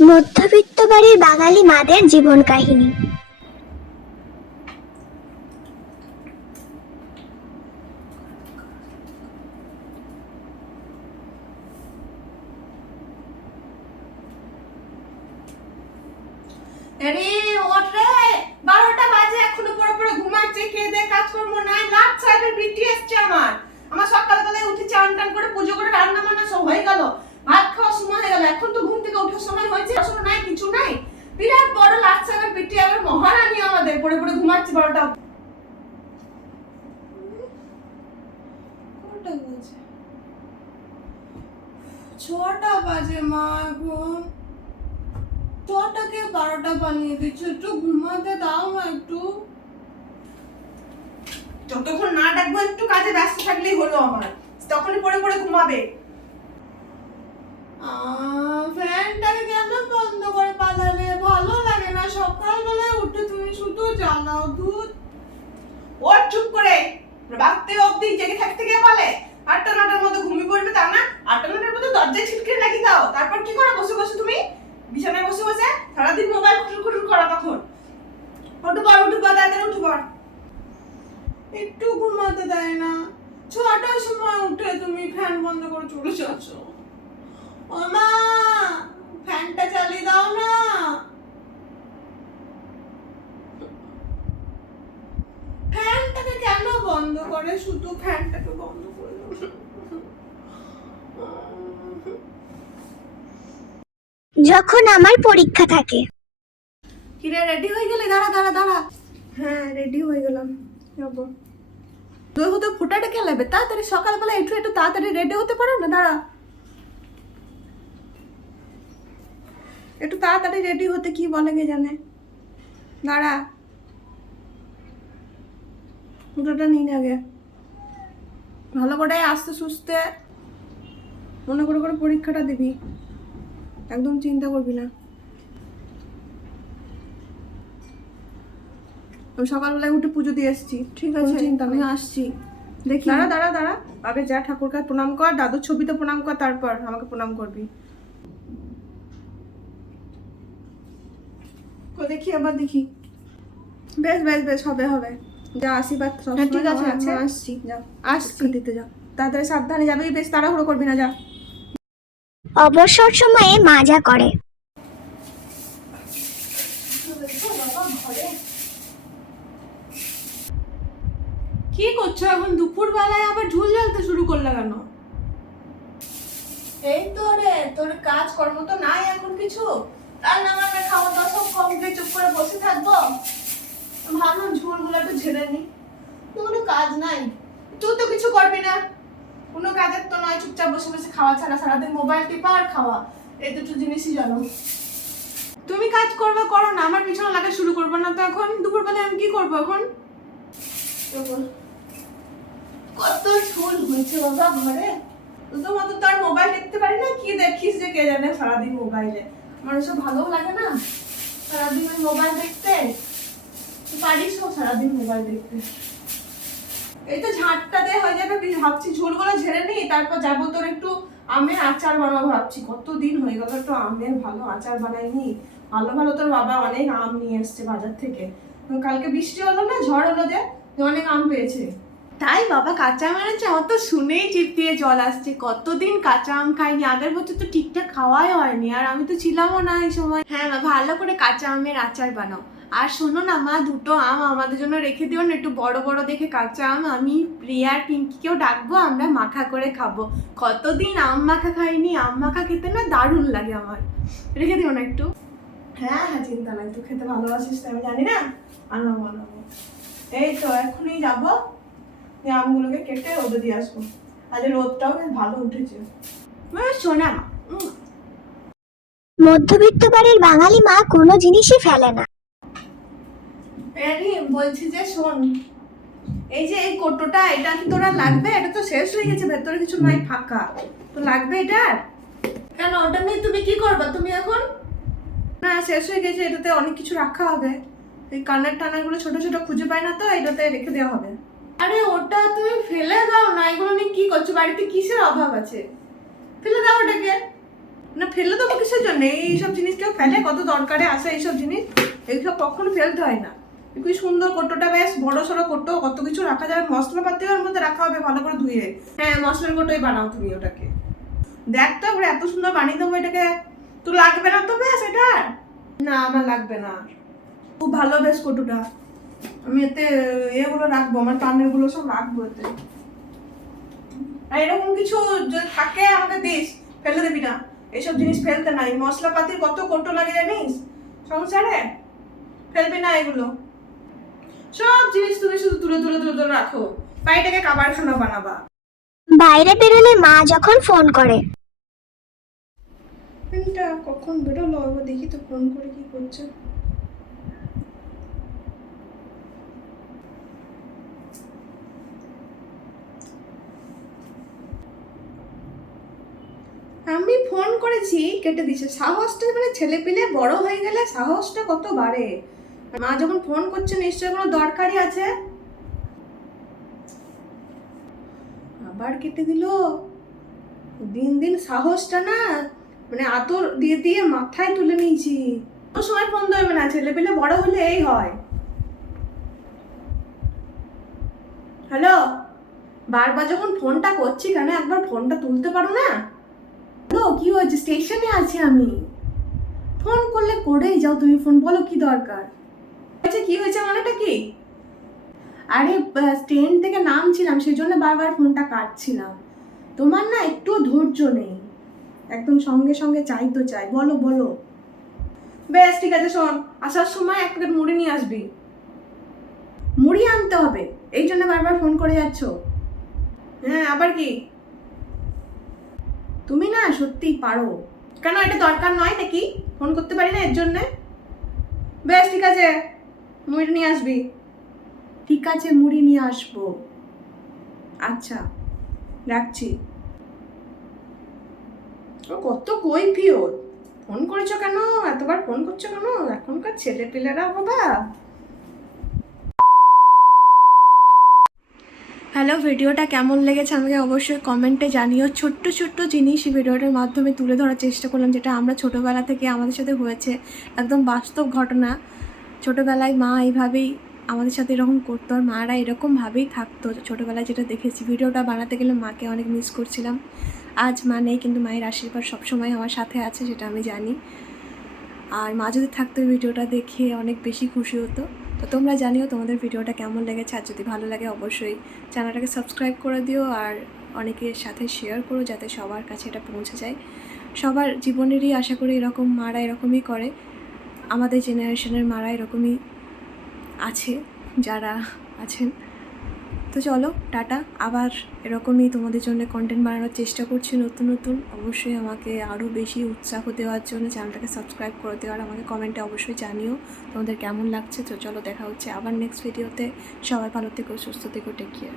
মধ্যবিত্ত বাড়ির বাঙালি মাদের জীবন কাহিনী। আরে বারোটা বাজে, এখনও খেয়ে আমার। আমার সকালবেলায় উঠে চান টান করে পুজো করে রান্না বান্না সব হয়ে গেল। ভাত খাওয়ার সময় হয়ে গেল। এখন তো ঘুম থেকে ওঠার সময় হয়েছে আসলে নাই, কিছু নাই। বিরাট বড় লাট সাহেবের বৃষ্টি আবার মহারানী আমাদের। পরে পরে ঘুমাচ্ছে বারোটা ছটা বাজে মা এখন ছটাকে বারোটা বানিয়ে দিচ্ছ? একটু ঘুমাতে দাও না একটু। যতক্ষণ না ডাকবো, একটু কাজে ব্যস্ত থাকলেই হলো আমার। তখনই পড়ে পড়ে ঘুমাবে। ফ্যানটাকে কেন বন্ধ করে পালালে? ভালো লাগে না। সকালবেলায় উঠে তুমি শুধু জ্বালাও দুধ। ওর চুপ করে। রাত্রে অবধি জেগে থাকতে গিয়ে বলে? আটটা নটার মধ্যে ঘুমিয়ে পড়বে তা না? আটটা নটার মধ্যে দরজায় ছিটকে রাখি দাও? তারপর কি করো? বসে বসে তুমি? বিছানায় বসে বসে? সারাদিন মোবাইল খুটুর খুটুর করা তখন। উঠু পর উঠু পর, তাড়াতাড়ি উঠু পর। একটু ঘুমাতে দেয় না। ছটার সময় উঠে তুমি ফ্যান বন্ধ করে চলে যাচ্ছ। ও মা ফ্যানটা চালিয়ে দাও না। ফ্যানটাকে কেন বন্ধ করে? শুধু ফ্যানটাকে বন্ধ করে দাও। যখন আমার পরীক্ষা থাকে। কিরে রেডি হয়ে গেলে? দাঁড়া দাঁড়া দাঁড়া। হ্যাঁ রেডি হয়ে গেলাম। যাব। তুই হতে ফোটাটা কে লাগবে তাড়াতাড়ি সকালবেলা একটু একটু তাড়াতাড়ি রেডি হতে পারো না? দাঁড়া। একটু তাড়াতাড়ি রেডি হতে কি বলে কে জানে? দাঁড়া। ফুটোটা নিন আগে। ভালো করে আস্তে সুস্তে মনে করে করে পরীক্ষাটা দিবি। একদম চিন্তা করবি না। আমি সকালবেলায় উঠে পুজো দিয়ে এসেছি ঠিক আছে? চিন্তা আমি আসছি। দেখি। দাঁড়া দাঁড়া দাঁড়া। আগে যা ঠাকুরকে প্রণাম কর দাদুর ছবিতে প্রণাম কর তারপর আমাকে প্রণাম করবি। দেখি আবার দেখি। বেশ বেশ বেশ হবে হবে। যা আশীর্বাদ হ্যাঁ ঠিক আছে আছে আসছি যা। আসছি। দিতে যা। তাড়াতাড়ি সাবধানে যাবে বেশ তাড়াহুড়ো করবি না যা। অবসর সময়ে মা যা করে। কি করছ এখন? দুপুর বেলায় আবার ঝুল জ্বালতে শুরু করলে কেন? এই তো রে তোর কাজ কর্ম তো নাই এখন কিছু। রান্না বান্না খাওয়া দাওয়া সব কমপ্লিট চুপ করে বসে থাকব। ভাবলাম ঝুলগুলো একটু ঝেড়ে নি কোনো কাজ নাই। তুই তো কিছু করবি না। কোনো কাজের তো নয় চুপচাপ বসে বসে খাওয়া ছাড়া সারাদিন মোবাইল টিপা আর খাওয়া। এই দুটো জিনিসই জানো তুমি কাজ করবে করো না। আমার পিছনে লাগা শুরু করব না তো এখন। দুপুরবেলায় আমি কি করব এখন? কত ঝোল হয়েছে বাবা ঘরে। তোর মতো তো আর মোবাইল দেখতে পারি না। কি দেখিস যে কে জানে সারাদিন মোবাইলে আমার সব ভালো লাগে না। সারাদিন ওই মোবাইল দেখতে। পারিস ও সারাদিন মোবাইল দেখতে। এই তো ঝাঁটটা দিয়ে হয়ে যাবে ভাবছি ঝোলগুলো ঝেড়ে নিই, তারপর যাব তোর একটু আমের আচার বানাবো ভাবছি। কতদিন হয়ে গেল একটু আমের ভালো আচার বানাইনি। ভালো ভালো তোর বাবা অনেক আম নিয়ে এসছে বাজার থেকে। কালকে বৃষ্টি হলো না, ঝড় হলো যে অনেক আম পেয়েছে। তাই বাবা, কাঁচা আম এনেছে? আমার তো শুনেই জিভ দিয়ে জল আসছে। কতদিন কাঁচা আম খাইনি? আগের বছর তো ঠিকঠাক খাওয়াই হয়নি। আর আমি তো ছিলামও না এই সময়। হ্যাঁ ভালো করে কাঁচা আমের আচার বানাও। আর শোনো না মা, দুটো আম আমাদের জন্য রেখে দিও না। একটু বড় বড় দেখে কাঁচা আম আমি প্রিয়া পিঙ্কিকেও ডাকবো, আমরা মাখা করে খাব। কতদিন আম মাখা খাইনি? আম মাখা খেতে না দারুণ লাগে আমার। রেখে দিও না একটু। হ্যাঁ হ্যাঁ চিন্তা নাই। তুই খেতে ভালোবাসিস আমি জানি না। আনাবো আনাবো এই তো, এখনই যাব। এই আমগুলোকে কেটে রোদে দিয়ে আসব। আজ রোদটাও বেশ ভালো উঠেছে। মা মধ্যবিত্ত বাড়ির বাঙালি মা কোনো জিনিসই ফেলে না। বলছি যে শোন এই যে এই কোটোটা এটা কি তোরা লাগবে? এটা তো শেষ হয়ে গেছে ভেতরে কিছু নাই ফাঁকা। তো লাগবে এটা? কেন ওটা নিয়ে তুমি কি করবে? তুমি এখন? না শেষ হয়ে গেছে এটাতে অনেক কিছু রাখা হবে। এই কানের টানাগুলো ছোট ছোট খুঁজে পাই না তো এটাতে রেখে দেওয়া হবে। আরে ওটা তুমি ফেলে দাও না, এগুলো নিয়ে কি করছ? বাড়িতে কিসের অভাব আছে? ফেলে দাও ওটাকে। না, ফেলে দেবো কিসের জন্য? এই সব জিনিস কেউ ফেলে? কত দরকারে আসে এইসব জিনিস? এইসব কখনো ফেলতে হয় না। কি সুন্দর কোটোটা, বেশ বড় সড়ো কোটো, কত কিছু রাখা যাবে। মশলাপাতিও ওর মধ্যে রাখা হবে, ভালো করে ধুয়ে। হ্যাঁ মশলার কোটোই বানাও তুমি ওটাকে। দেখ তো, এবার এত সুন্দর বানিয়ে দেবো এটাকে। তো লাগবে না তো, বেশ, এটা? না, আমার লাগবে না। খুব ভালো, বেশ কোটোটা। আমি এতে এগুলো রাখব আমার পানেরগুলো সব রাখব এতে। আর এরকম কিছু যদি থাকে আমাকে দিস ফেলে দিবি না। এসব জিনিস ফেলতে নাই। মশলাপাতির কত কোটো লাগে জানিস? সংসারে? ফেলবি না এগুলো। সব জিনিস তুমি শুধু তুলে তুলে তুলে তুলে রাখো। বাড়িটাকে কাবারখানা বানাবা। বাইরে বেরোলে মা যখন ফোন করে। কখন বেরোলো? দেখি তো ফোন করে কি করছে। আমি ফোন করেছি, কেটে দিছে সাহসটা মানে ছেলে পেলে বড় হয়ে গেলে সাহসটা কত বাড়ে? মা যখন ফোন করছে, নিশ্চয়ই কোনো দরকারই আছে? আবার কেটে দিল। দিন দিন সাহসটা না মানে আতর দিয়ে দিয়ে মাথায় তুলে নিয়েছি। কোনো সময় ফোন ধরবে না, ছেলে পেলে বড় হলে এই হয়। হ্যালো? বারবার যখন ফোনটা করছি কেন, একবার ফোনটা তুলতে পারো না? হ্যালো কি হয়েছে? স্টেশনে আছি আমি। ফোন করলে করেই যাও তুমি ফোন, বলো কি দরকার? আচ্ছা কি হয়েছে মানেটা কি? আরে ট্রেন থেকে নামছিলাম সেই জন্য বারবার ফোনটা কাটছিলাম। তোমার না একটু ধৈর্য নেই। একদম সঙ্গে সঙ্গে চাই তো চাই, বলো বলো। বেশ ঠিক আছে, শোন। আসার সময় এক প্যাকেট মুড়ি নিয়ে আসবি। মুড়ি আনতে হবে, এই জন্য বারবার ফোন করে যাচ্ছ। হ্যাঁ আবার কি? তুমি না সত্যিই পারো। কেন, এটা দরকার নয় নাকি? ফোন করতে পারি না এর জন্যে? বেশ, ঠিক আছে। মুড়ি নিয়ে আসবি। ঠিক আছে, মুড়ি নিয়ে আসব। আচ্ছা রাখছি। ও, কত কই প্রিয় ফোন করেছ কেন? এতবার ফোন করছ কেন? এখনকার ছেলে পেলেরা বাবা। হ্যালো, ভিডিওটা কেমন লেগেছে আমাকে অবশ্যই কমেন্টে জানিও। ছোট্ট ছোট্ট জিনিস ভিডিওটার মাধ্যমে তুলে ধরার চেষ্টা করলাম, যেটা আমরা ছোটোবেলা থেকে আমাদের সাথে হয়েছে। একদম বাস্তব ঘটনা। ছোটোবেলায় মা এইভাবেই আমাদের সাথে এরকম করতো আর মারা এরকমভাবেই থাকতো। ছোটোবেলায় যেটা দেখেছি, ভিডিওটা বানাতে গেলে মাকে অনেক মিস করছিলাম। আজ মা নেই, কিন্তু মায়ের আশীর্বাদ সবসময় আমার সাথে আছে, সেটা আমি জানি। আর মা যদি থাকতো ভিডিওটা দেখে অনেক বেশি খুশি হতো। তো তোমরা জানিও তোমাদের ভিডিওটা কেমন লেগেছে, আর যদি ভালো লাগে অবশ্যই চ্যানেলটাকে সাবস্ক্রাইব করে দিও, আর অনেকের সাথে শেয়ার করো যাতে সবার কাছে এটা পৌঁছে যায়। সবার জীবনেরই আশা করি এরকম মারা এরকমই করে। আমাদের জেনারেশনের মারা এরকমই আছে, যারা আছেন। তো চলো, টাটা। আবার এরকমই তোমাদের জন্য কন্টেন্ট বানানোর চেষ্টা করছি নতুন নতুন। অবশ্যই আমাকে আরও বেশি উৎসাহ দেওয়ার জন্য চ্যানেলটাকে সাবস্ক্রাইব করে দেওয়ার আমাকে কমেন্টে অবশ্যই জানিও। তোমাদের কেমন লাগছে? তো চলো, দেখা হচ্ছে আবার নেক্সট ভিডিওতে সবাই ভালো থেকো, সুস্থ থেকো টেক কেয়ার.